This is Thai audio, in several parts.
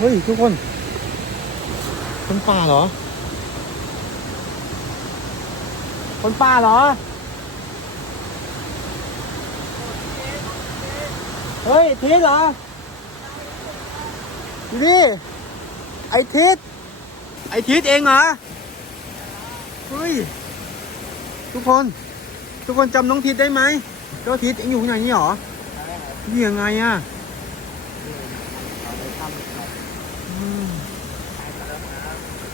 เฮ้ย ทุกคนคนป่าเหรอ คนป่าเหรอ เฮ้ย ทิศเหรอดูดิไอทิศไอทิศเองเหรอ เฮ้ย ทุกคน ทุกคนจำน้องทิศได้ไหมเจ้าทิศเองอยู่ไหนนี่หรอนี่ยังไงอะอืม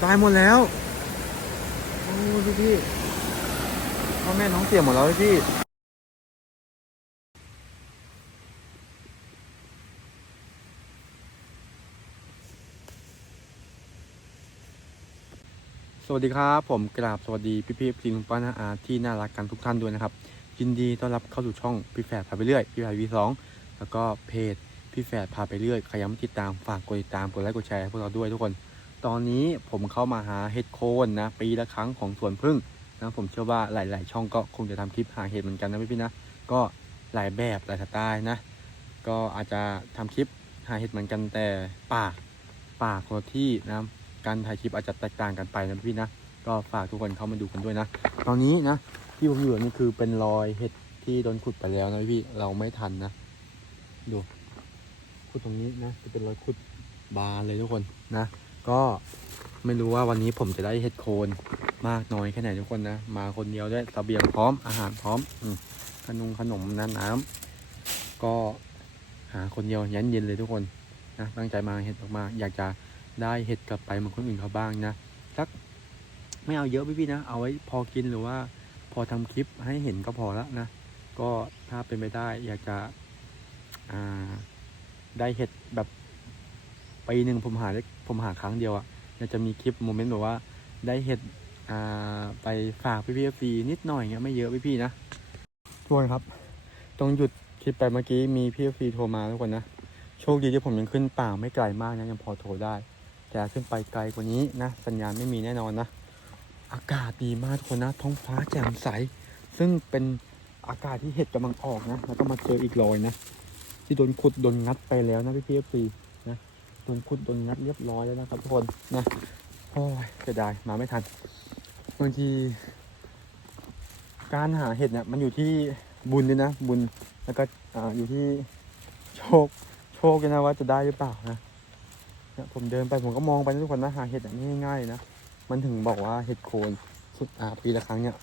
ตายหมดแล้ว โอ้พี่พี่พ่อแม่น้องเสียหมดแล้วพี่สวัสดีครับ ผมกราบสวัสดีพี่พี่พี่ลุงป้านาอาที่น่ารักกันทุกท่านด้วยนะครับ ยินดีต้อนรับเข้าสู่ช่องพี่แฝดพาไปเรื่อยพี่แฝดวีสองแล้วก็เพจพี่แฝดพาไปเรื่อยใครยังไม่ติดตามฝากกดติดตามกดไลค์กดแชร์ให้พวกเราด้วยทุกคน ตอนนี้ผมเข้ามาหาเห็ดโคนนะ ปีละครั้งของสวนพึ่งนะผมเชื่อว่าหลาย ๆ ช่องก็คงจะทำคลิปหาเห็ดเหมือนกันนะพี่พี่ๆนะก็หลายแบบหลายสไตล์นะ ก็อาจจะทำคลิปหาเห็ดเหมือนกันแต่ป่าป่าคนที่นะการถ่ายคลิปอาจจะแตกต่างกันไปนะพี่นะก็ฝากทุกคนเข้ามาดูกันด้วยนะ ตอนนี้นะที่ผมอยู่นี่คือเป็นรอยเห็ดที่โดนขุดไปแล้วนะพี่เราไม่ทันนะดูขุดตรงนี้นะจะเป็นรอยขุดบานเลยทุกคนนะ ก็ไม่รู้ว่าวันนี้ผมจะได้เห็ดโคนมากน้อยแค่ไหนทุกคนนะ มาคนเดียวด้วยเบียงพร้อมอาหารพร้อมอขนมขนมน้ำน้ำก็หาคนเดียวยันเย็นเลยทุกคนนะตั้งใจมาเห็ดมากๆอยากจะได้เห็ดกลับไปเหมือนคนอื่นเขาบ้างนะสักไม่เอาเยอะพี่ๆนะ เอาไว้พอกินหรือว่า พอทำคลิปให้เห็นก็พอแล้วนะ ก็ถ้าเป็นไปได้อยากจะได้เห็ดแบบ ปีหนึ่งผมหาได้ผมหาครั้งเดียวอะ่ะจะมีคลิปโมเมนต์แบบว่าได้เห็ดอ่าไปฝากพี่พี่ฟรีนิดหน่อยเงี้ยไม่เยอะพี่ๆนะทุกคนครับตรงหยุดคลิปไปเมื่อกี้มีพี่ฟรีโทรมาทุกคนนะโชคดีที่ผมยังขึ้นป่าไม่ไกลมากนะยังพอโทรได้ แต่ขึ้นไปไกลกว่านี้นะสัญญาณไม่มีแน่นอนนะ อากาศดีมากทุกคนนะท้องฟ้าแจ่มใส ซึ่งเป็นอากาศที่เห็ดกำลังออกนะ แล้วก็มาเจออีกรอยนะ ที่โดนขุดโดนงัดไปแล้วนะพี่พีเอฟซี โดนขุดโดนงัดเรียบร้อยแล้วนะครับทุกคนนะโอ้ยเสียดายมาไม่ทันบางทีการหาเห็ดเนี่ยมันอยู่ที่บุญด้วยนะ บุญแล้วก็ออยู่ที่โชคโชคด้วยนะว่าจะได้หรือเปล่านะเนี่ยผมเดินไปผมก็มองไปทุกคนนะหาเห็ดเนี่ยไม่ง่ายๆนะมันถึงบอกว่าเห็ดโคนสุดอาปีละครั้งเนี่ย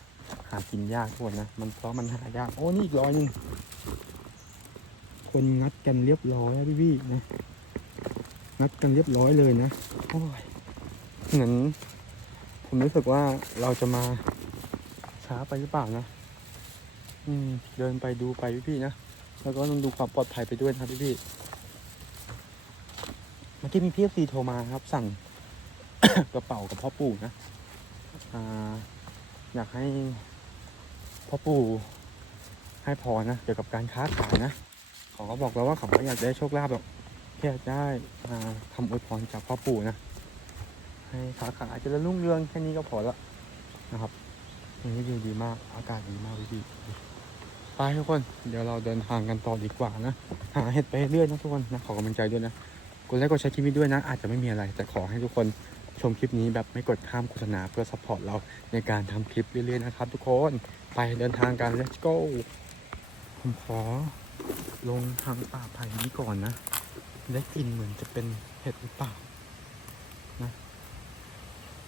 หากินยากทุกคนนะมันเพราะมันหายากโอ้นี่อีกร้อยหนึ่งคนงัดกันเรียบร้อยแล้วพี่พี่ๆนะ งัดกันเรียบร้อยเลยนะโอ้ยเหมือนผมรู้สึกว่าเราจะมาช้าไปหรือเปล่านะอืม เดินไปดูไปพี่พี่ๆนะแล้วก็ต้องดูความปลอดภัยไปด้วยนะครับพี่พี่ๆเมื่อกี้มีพี่ซีโทรมาครับ สั่ง กระเป๋ากับพ่อปู่นะอ่า อยากให้พ่อปู่ให้พรนะเกี่ยวกับการค้าขายนะเขาก็บอกแล้วว่าเขาไม่อยากได้โชคลาภหรอกแค่อ ยากได้อ่าคำอวยพรจากพ่อปู่นะ ให้ค้าขาเจริญรุ่งเรืองแค่นี้ก็พอละนะครับอันนี้ดีดีมาก อากาศดีมากพี่ๆไปทุกคน เดี๋ยวเราเดินทางกันต่อดีกว่านะ หาเห็ดไปเรื่อยนะทุกคนนะ ขอกำลังใจด้วยนะกดไลค์กดแชร์คลิปนี้ด้วยนะ อาจจะไม่มีอะไร แต่ขอให้ทุกคนชมคลิปนี้แบบไม่กดข้ามโฆษณาเพื่อซัพพอร์ตเราในการทำคลิปเรื่อยๆนะครับทุกคน ไปเดินทางกัน let's go ผมขอลงทางป่าไผ่นี้ก่อนนะ ได้กลิ่นเหมือนจะเป็นเห็ดหรือเปล่านะ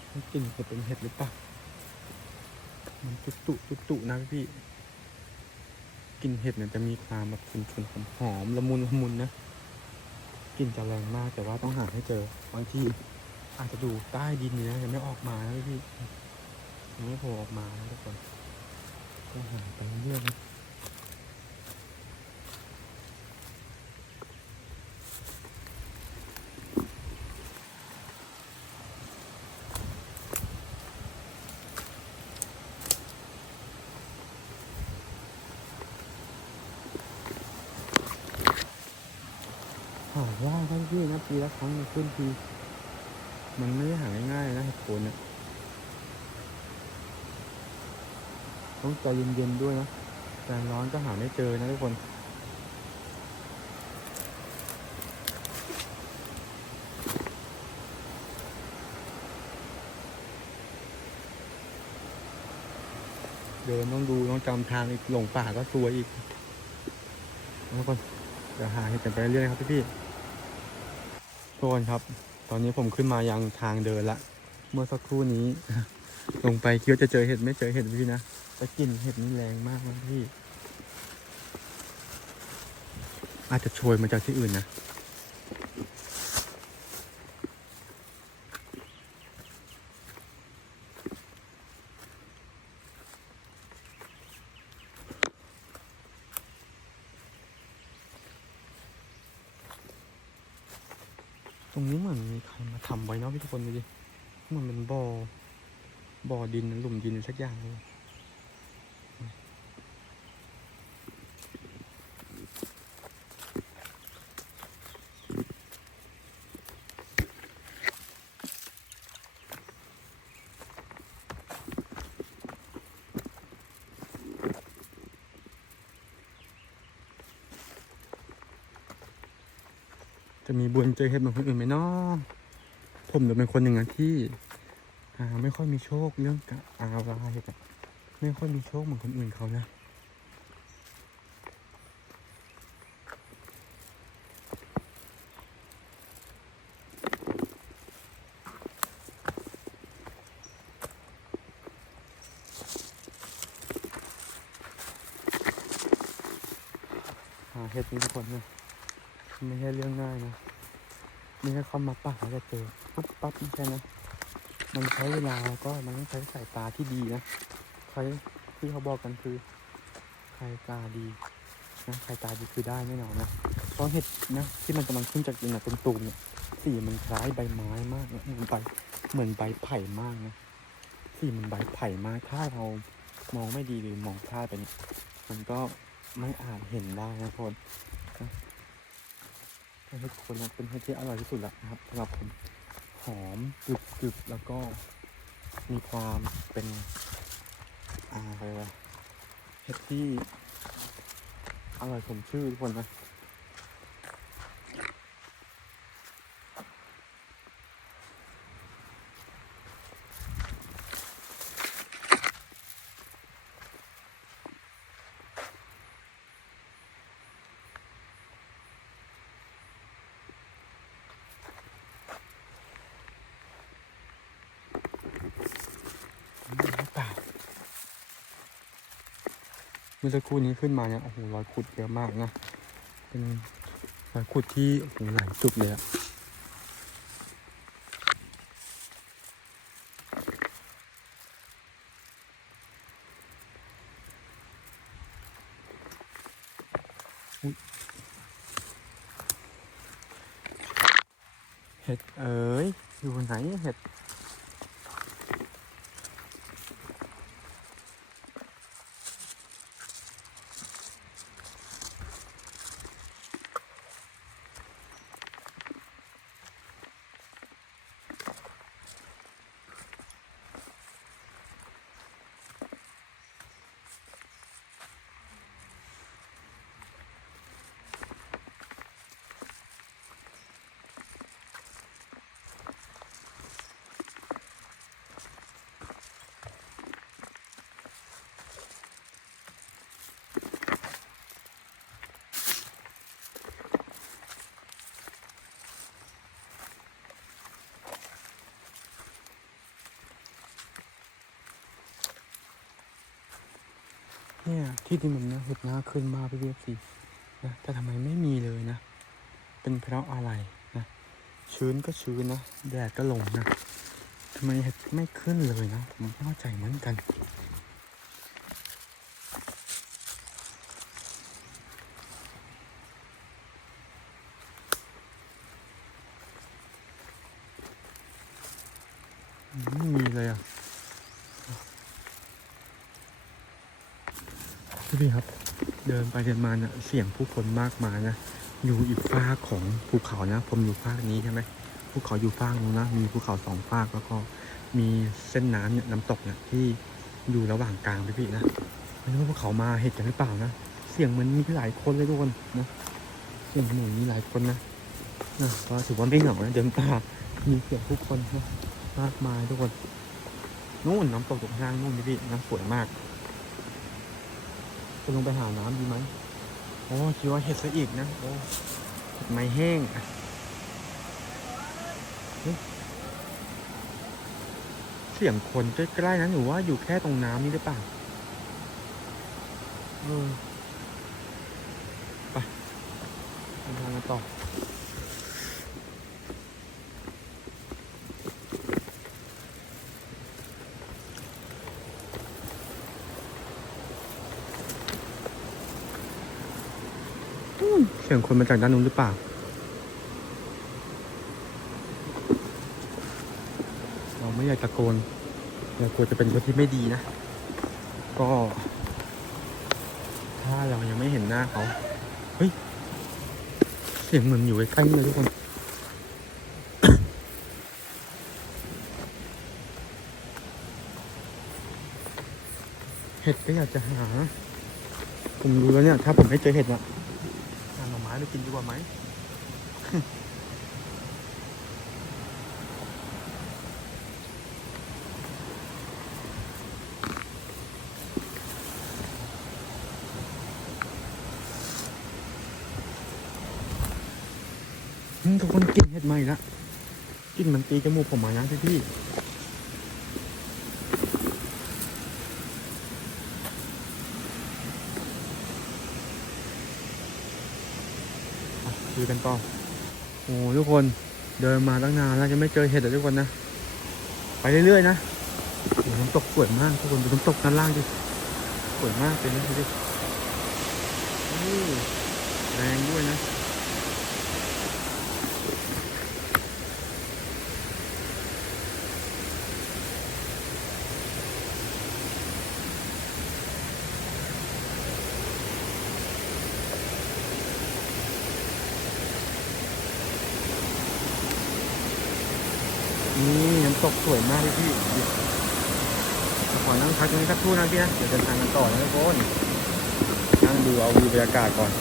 ได้กลิ่นจะเป็นเห็ดหรือเปล่ามันตุตุตุตุนะพี่กลิ่นเห็ดเนี่ยจะมีความแบบฉุนๆหอมๆละมุนละมุนนะกลิ่นจะแรงมากแต่ว่าต้องหาให้เจอบางทีอาจจะดูใต้ดินเนี่ยยังไม่ออกมานะพี่ยังไม่โผล่ออกมานะทุกคนก็หาไปเรื่อยๆนะ ละครั้งมันขึ้นที มันไม่หายง่ายนะเห็ดโคนเนี่ยต้องใจเย็นๆด้วยนะแต่ร้อนก็หาไม่เจอนะทุกคนเดินต้องดูต้องจำทางอีกหลงป่าก็ซวยอีกทุกคนเดี๋ยวหาเห็ดกันไปเรื่อยครับพี่พี่ ทุกคนครับ ตอนนี้ผมขึ้นมายังทางเดินละ เมื่อสักครู่นี้ ลงไปคิดว่าจะเจอเห็ดไม่เจอเห็ดพี่นะแต่กลิ่นเห็ดนี่แรงมากเลยพี่ อาจจะโชยมาจากที่อื่นนะ ตรงนี้เหมือนมีใครมาทำไว้เนาะพี่ทุกคนดูดิมันเป็นบ่อบ่อดินหลุมดินสักอย่างเลย จะมีบุญเจอเห็ดเหมือนคนอื่นไหมเนาะผมจะเป็นคนหนึ่งนะที่ อ่า ไม่ค่อยมีโชคเรื่องกับอาอะไรแบบไม่ค่อยมีโชคเหมือนคนอื่นเขานะ หาเห็ดนี่ทุกคนนะไม่ใช่เรื่องง่ายนะไม่ ใช่เขาจะเจอปุ๊บปั๊บใช่นะมันใช้เวลาแล้วก็มันต้องใช้สายตาที่ดีนะใครที่เขาบอกกันคือใครตาดีนะใครตาดีคือได้แน่นอนนะเพราะเห็ดนะที่มันกำลังขึ้นจากดินนะตุ่มๆเนี่ยสีมันคล้ายใบไม้มากนะเหมือนใบเหมือนใบไผ่มากนะสีมันใบไผ่มากถ้าเรามองไม่ดีหรือมองพลาดไปเนี่ยมันก็ไม่อาจเห็นได้นะคนนะ เห็ดโคนนะเป็นเห็ดที่อร่อยที่สุดแล้วนะครับสำหรับผมหอมกรึบกรึบแล้วก็มีความเป็นอ่าอะไรวะเห็ดที่อร่อยสมชื่อทุกคนนะ มื่อสักครู่นี้ขึ้นมาเนี่ยโอ้โหรอยขุดเยอะมากนะเป็นรอยขุดที่โอ้โหหลายจุดเลยอะ เนี่ยที่ดินมันนะเห็ดหน้าขึ้นมากพี่เบียสีนะแต่ทำไมไม่มีเลยนะ เป็นเพราะอะไรนะชื้นก็ชื้นนะแดดก็ลงนะทำไมเห็ดไม่ขึ้นเลยนะผมไม่เข้าใจเหมือนกัน ไม่มีเลยอะ พี่พี่ครับ เดิน ไปเดินมาเนี่ยเสียงผู้คนมากมายนะอยู่อีกฟากของภูเขานะ ผมอยู่ฟากนี้ใช่ไหมภูเขาอยู่ฟากนู้นนะมีภูเขาสองฟากแล้วก็มีเส้นน้ำเนี่ยน้ำตกเนี่ยที่อยู่ระหว่างกลางพี่พี่นะไม่รู้ว่าพวกเขามาเหตุกันหรือเปล่านะเสียงเหมันมีหลายคนเลยทุกคนนะเสียงเหมือนมีหลายคนนะนะก็ถือว่าไม่เหงานะเดินป่ามีเสียงผู้คนนะมากมายทุกคนนู่นน้ำตกตรงข้างนู่นพี่พี่น้ำสวยมาก จะลงไปหาน้ำดีไหมโอ้คิดว่าเห็ดซะอีกนะโอ้เห็ดไม้แห้งเสียงคนใกล้ๆนั้นหรือว่าอยู่แค่ตรงน้ำนี่หรือเปล่าเออไปทางกันต่อ เสียงคนมาจากด้านนู้นหรือเปล่า เราไม่อยากตะโกนเรากลัวจะเป็นคนที่ไม่ดีนะ ก็ ถ้าเรายังไม่เห็นหน้าเขา เฮ้ย เสียงเหมือนอยู่ใกล้ๆเลยทุกคนเห็ดก็อยากจะหา ผมรู้แล้วเนี่ย ถ้าผมไม่เจอเห็ดอะ หาหน่อไปกินดีกว่าไหมทุกคนกินเห็ดใหม่ละกินมันตีจมูกผมมานะพี่พี่ อะดูกันต่อโอ้ทุกคนเดินมาตั้งนานแล้วจะไม่เจอเห็ดเลยทุกคนนะ ไปเรื่อยๆนะโอ้น้ำตกสวยมากทุกคนดูน้ำตกด้านล่างดิสวยมากเลยนะดูดิโอ้แรงด้วยนะ นี่น้ำตก สวยมากเลยพี่ขอนั่งพักตรงนี้สักครู่นะพี่นะเดี๋ยวเดินทางกันต่อนะทุกคนนั่งดูเอาวิวบรรยากาศก่อน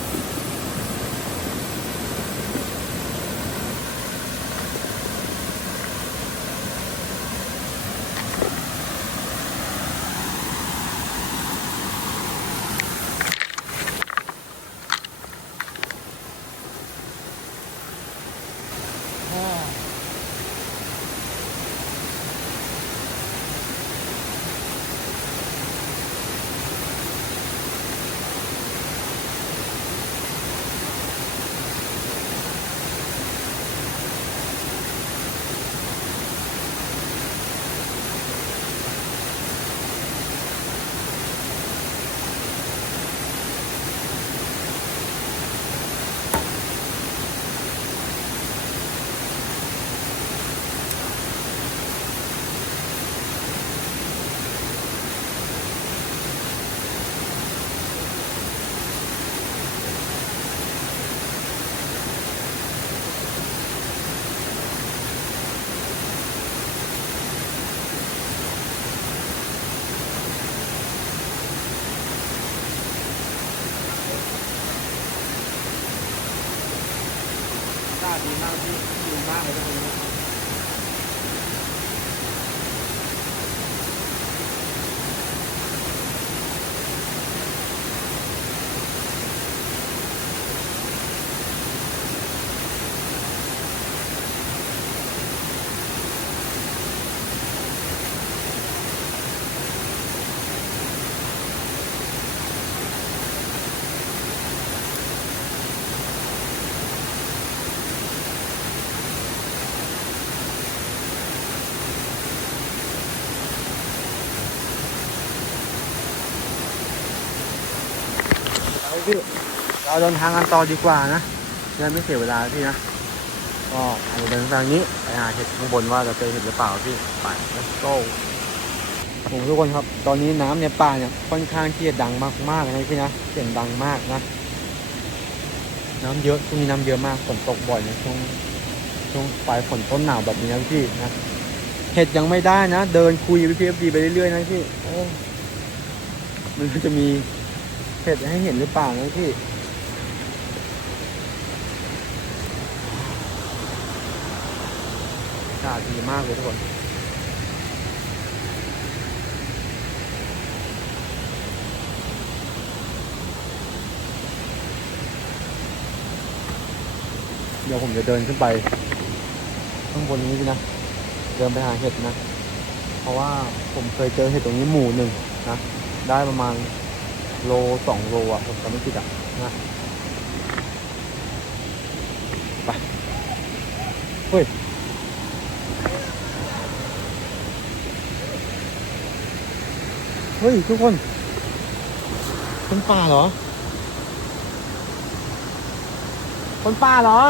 เราเดินทางกันต่อดีกว่านะจะได้ไม่เสียเวลาพี่นะก็อาจจะเดินทางนี้ไปหาเห็ดข้างบนว่าจะเจอเห็ดหรือเปล่าพี่ไป let's go โอ้โหทุกคนครับตอนนี้น้ำในป่าเนี่ยค่อนข้างที่จะดังมากๆเลยนะพี่นะเสียงดังมากนะ น้ำเยอะช่วงนี้น้ำเยอะมากฝนตกบ่อยในช่วงช่วงปลายฝนต้นหนาวแบบนี้นะพี่นะเห็ดยังไม่ได้นะ เดินคุยกับพี่เอฟดีไปเรื่อยๆนะพี่โอ้มันจะมีเห็ดให้เห็นหรือเปล่านะพี่ากาศดีมากเลยทุกคนเดี๋ยวผมจะเดินขึ้นไป ข้างบนนี้นะ เดินไปหาเห็ดนะ เพราะว่าผมเคยเจอเห็ดตรงนี้หมู่หนึ่งนะ ได้ประมาณโลสองโลอะ ผมจำไม่ผิดอะนะไปเฮ้ย ฮ้ย ทุกคน คนป่าเหรอ คนป่าเหรอ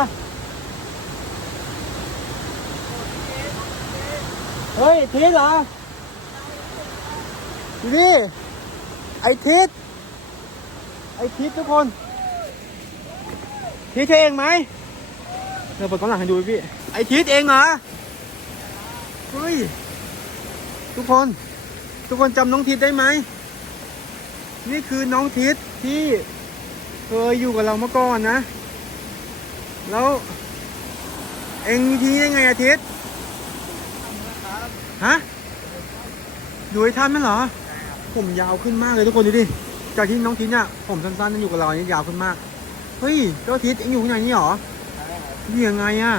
เฮ้ย ทิศเหรอดูดิไอทิศไอทิศทุกคน ทิศเองไหมเดี๋ยวเปิดกล้องหลังให้ดูพี่ ไอทิศเองเหรอ เฮ้ย ทุกคน ทุกคนจำน้องทิศได้ไหม นี่คือน้องทิศที่เคยอยู่กับเราเมื่อก่อนนะ แล้วเองมีทีนี้ได้ไงอาทิตย์ฮะอยู่ในถ้ำนั่นเหรอ ผมยาวขึ้นมากเลยทุกคนดูดิ จากที่น้องทิศเนี่ยผมสั้นๆนั่นอยู่กับเราเนี่ยยาวขึ้นมาก เฮ้ยเจ้าทิศเองอยู่ที่ไหนนี่หรอยังไงอะ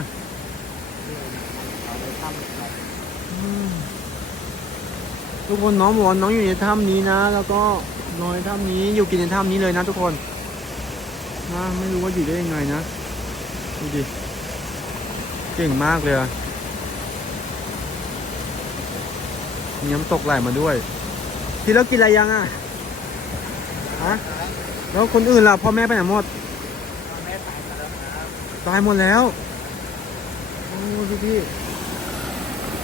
อืม ทุกคนน้องบอกว่าน้องอยู่ในถ้ำนี้นะ แล้วก็นอนในถ้ำนี้อยู่กินในถ้ำนี้เลยนะทุกคนนะไม่รู้ว่าอยู่ได้ยังไงนะดูดิเก่งมากเลยอะมีน้ำตกไหลมาด้วยทีแล้วกินอะไรยังอะฮะแล้วคนอื่นล่ะพ่อแม่ไปไหนหมดตายหมดแล้วโอ้พี่พี่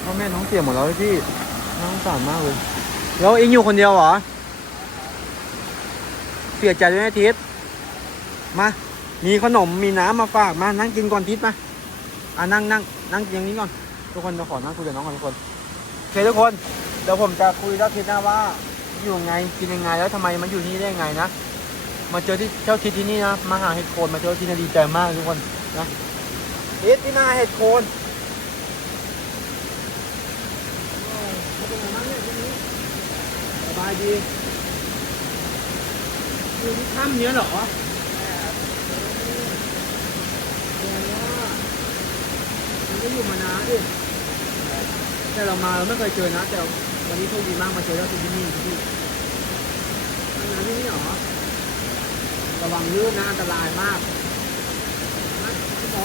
พ่อแม่น้องเสียหมดแล้วพี่ น้องสงสารมากเลย แล้วเองอยู่คนเดียวเหรอ เสียใจด้วยนะทิพย์มา มีขนมมีน้ำมาฝากมา นั่งกินก่อนทิพย์มา อะนั่งนั่งนั่งอย่างนี้ก่อน ทุกคนเราขอนั่งคุยกับน้องก่อนทุกคนโอเคทุกคน เดี๋ยวผมจะคุยเจ้าทิศนะว่า อยู่ยังไง กินยังไง แล้วทำไมมันอยู่ที่นี่ได้ยังไงนะ มาเจอที่เจ้าทิศที่นี่นะ มาหาเห็ดโคน มาเจอที่นี่ดีใจมากทุกคนนะทิศที่มาเห็ดโคนโอ้ไม่เป็นไรมั้งเนี่ยที่นี้ส บายดีอยู่ที่ถ้ำเนี้ยเหรอแสดงว่ามันก็อยู่มานานดิแต่เรามาเราไม่เคยเจอนะ แต่วันนี้โชคดีมากมาเจอแล้วที่นี่ที่ทำงานที่นี่เหรอ ระวังลื่นนะอันตรายมากนะพี่หมอ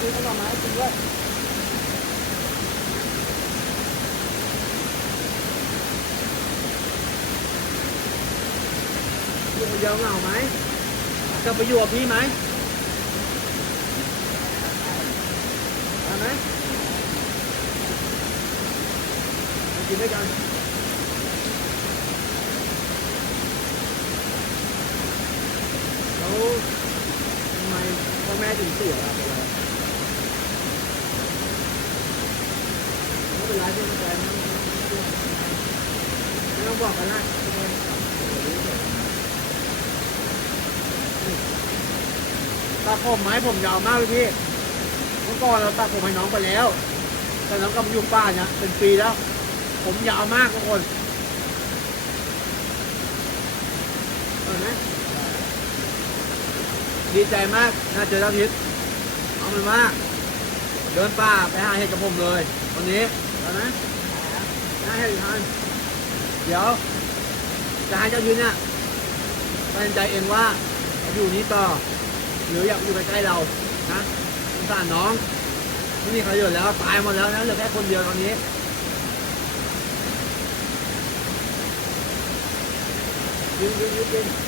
ซื้อขนมมาให้กินด้วย คนเดียวเหงาไหมจะไปอยู่กับพี่ไหมได้ไหมมากินด้วยกันแล้วทำไมพ่อแม่ถึงเสียล่ะเป็นไรไม่เป็นไรที่ใจไม่ไม่ต้องบอกกันนะทุกคน ตัดผมไหมผมยาวมากเลยพี่เมื่อก่อนเราตัดผมให้น้องไปแล้ว แต่น้องก็มาอยู่บ้านเนี่ยเป็นปีแล้ว ผมยาวมากทุกคนเห็นไหมดีใจมากน่าเจอเจ้าทิศเอาเป็นว่าเดินป่าไปหาเห็ดกับผมเลยวันนี้เอาไหมได้เห็ดกทันเดี๋ยวจะให้เจ้าทิศเนี่ยตัดสินใจเองว่าอยู่นี้ต่อ หรืออยากอยู่ใกล้ๆเรานะสงสารน้องไม่มีใครอยู่แล้วตายหมดแล้วนะเหลือแค่คนเดียวตอนนี้ยืนยืนยืน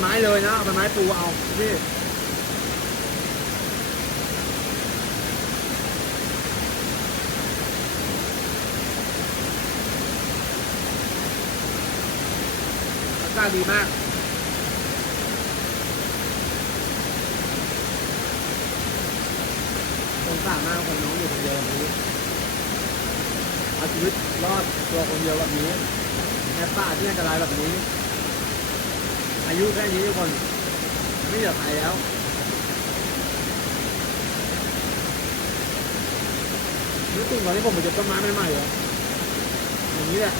ไม้เลยนะเอาใบไม้ปูเอาพี่กาดีมากคนสามารถคนน้องอยู่คนเดียวแบบนี้เอาชีวิตรอดตัวคนเดียวแบบนี้แอปป้าที่อัจะร้ายแบบนี้ อายุแค่นี้ทุกคนไม่เหลือใครแล้วนึกถึงตอนที่ผมไปเจะต้นไม้ใหม่ๆเหรออย่างนี้แหละ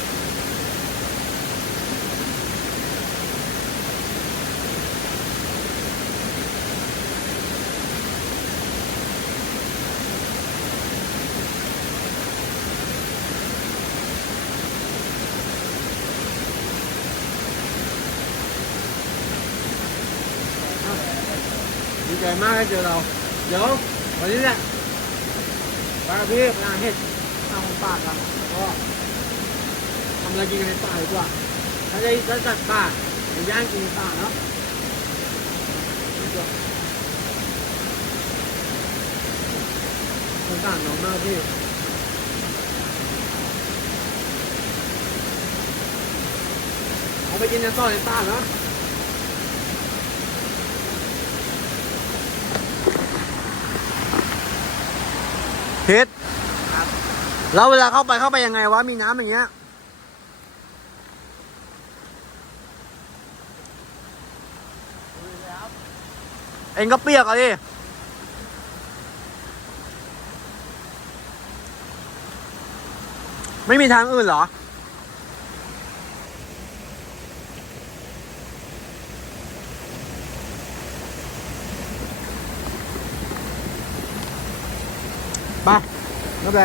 ใจมากที่เจอเรา เดี๋ยววันนี้เนี่ยไปกับพี่ไปหาเห็ดทางของป่ากันก็ทำอะไรกินกันในป่าดีกว่าถ้าได้ถ้าจัดป่าไปย่างกินในป่าเนาะสงสารน้องมากพี่เอาไปกินในต่อในป่าเนาะ พิษแล้วเวลาเข้าไปเข้าไปยังไงวะมีน้ำอย่างเงี้ยเองก็เปียกอะดิไม่มีทางอื่นเหรอ ไปไม่เป็นไร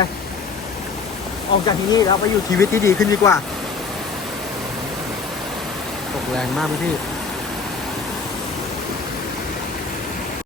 ออกจากที่นี่แล้วไปอยู่ชีวิตที่ดีขึ้นดีกว่า ตกแรงมากพี่